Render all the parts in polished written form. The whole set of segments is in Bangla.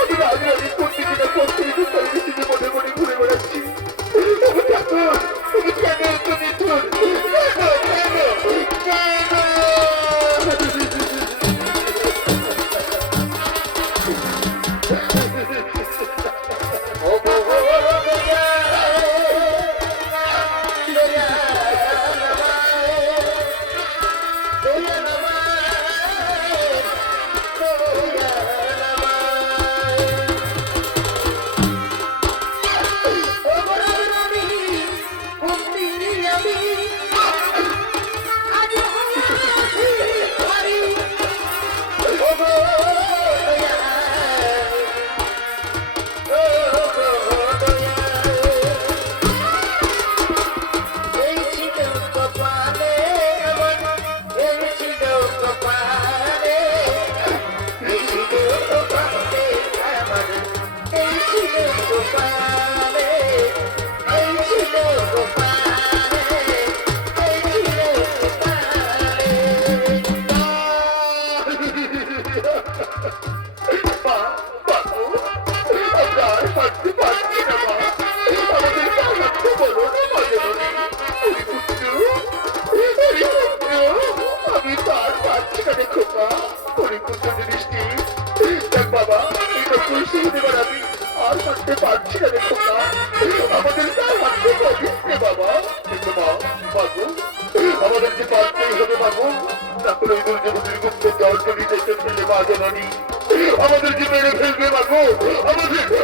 আমি রাজ রাজি করতে কিনা করতে দিতে মনে মনে ঘুরে বেড়াচ্ছি। ঠাকুর তুমি কেন একটু নিঠুর? আমাদেরকে মেরে ফেলবে বাবু, আমাদেরকে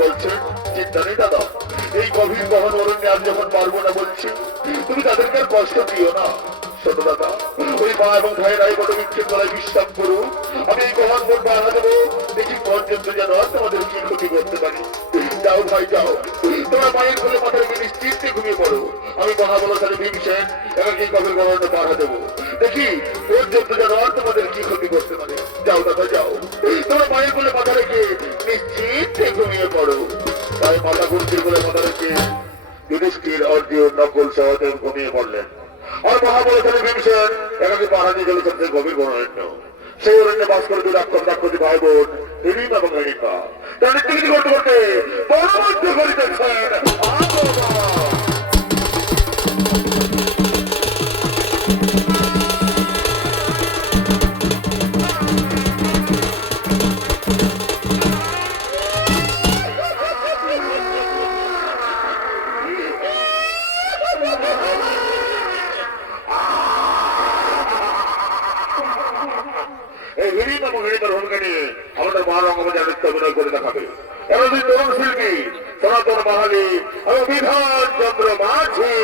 বলছেন চিন্তা নেই দাদা, এই গভীর গহন অরণ্যে আর যখন পারবো না বলছি, তুমি তাদেরকে আর কষ্ট দিও না। শোনো দাদা, ওই মা এবং ভাইয়েরা এই বড় বৃক্ষের গলায় বিশ্রাম করুন, আমি এই গহন ভোট বাধা দেবো, দেখি পর্যন্ত যেন আর তোমাদের কি ক্ষতি করতে পারি। যাও ভাই যাও, তোমার মায়ের কোলে মাথা রেখে নিশ্চিন্তে ঘুমিয়ে পড়ো, আমি কথা বলো তাহলে ভীমসেন এবং এই গভীর গহনে বাধা দেবো, দেখি পর্যন্ত যেন আর তোমাদের কি ক্ষতি করতে পারে। যাও দাদা যাও, তোমার মায়ের কোলে মাথা রেখে নিশ্চিন্তে ঘুমিয়ে পড়ো। তাই মাথা গুরুজির কোলে মাথা রেখে যুধিষ্ঠির অর্জুন নকল সহদেব ঘুমিয়ে পড়লেন। আর মহাবলশালী ভীমসেন একাকে পাহারা দিয়ে চলেছেন সেই গভীর অরণ্য। সেই অরণ্যে বাস করে দুই রাক্ষসী ভাই বোন হিড়িম এবং হিড়িম্বা তাদের টিকিটি করতে করতে পরবর্তী করিতেছেন। আমাদের মহারঙ্গমঞ্চে নৃত্য অভিনয় করে দেখাবে এমন তরুণ শিল্পী সনাতন বাঙালি এবং বিধান চন্দ্র মাঝি।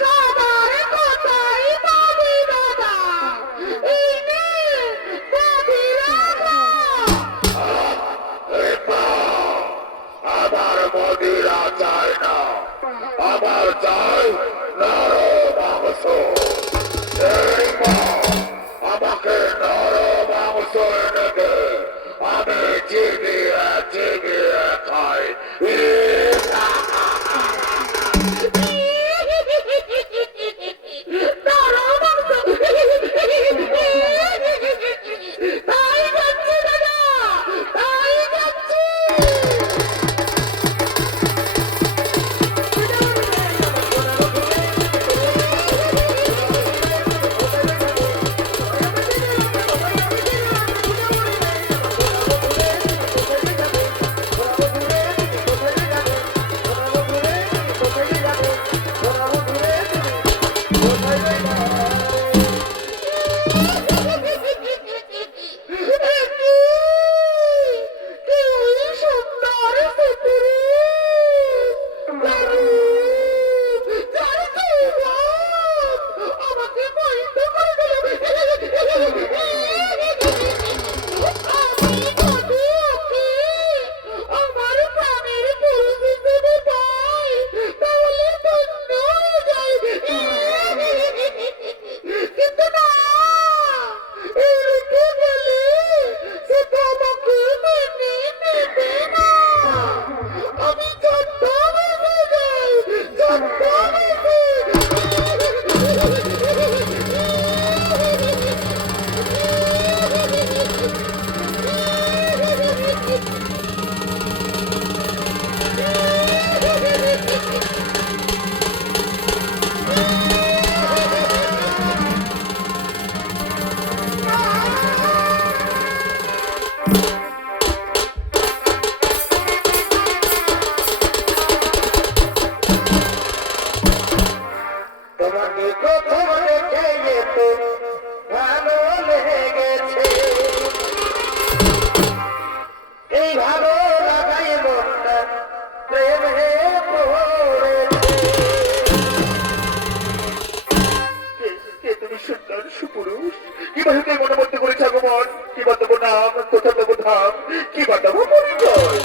কাদার কোথায় পাবি দাদা, এই নে গভীর আমার মদিরা চায় না, আমার চাই নরম মাংস। এই মা, আমাকে নরম মাংস এনে দে, আমি চিবিয়ে চিবিয়ে খাই। তাই যাচ্ছি দাদা, তাই যাচ্ছি। তোমাকে প্রথম দেখে যেতে ভালো লেগেছে, এই ভালো লাগাই মনটা প্রেমে পড়েছে। কে তুমি সুন্দর সুপুরুষ, কি বাহুকে মনে মধ্যে করেছে আগমন, কি বান্ধব নাম, কোথা দেব ধাম, কি বান্ধব পরিচয়।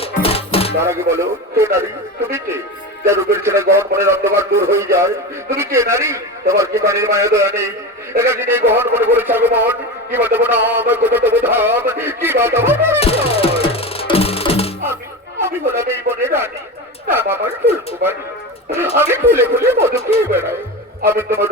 তার আগে বলো, কে নারী, তুমি কে? যার রূপের ছেলে গহন মনের অন্ধকার দূর হয়ে যায়। তুমি কে নারী? তোমার কি পানির মায়া দয়া নেই? একাকি নেই গহন মনে করেছে আগমন, কি বান্ধব নাম, কোথা দেব ধাম, কি বান্ধব পরিচয়। আমি বললাম এই বনে রানী, নাম আমার ফুলকুমারী। আমি ফুলে ফুলে মধু খেয়ে বেড়াই। আমি তোমার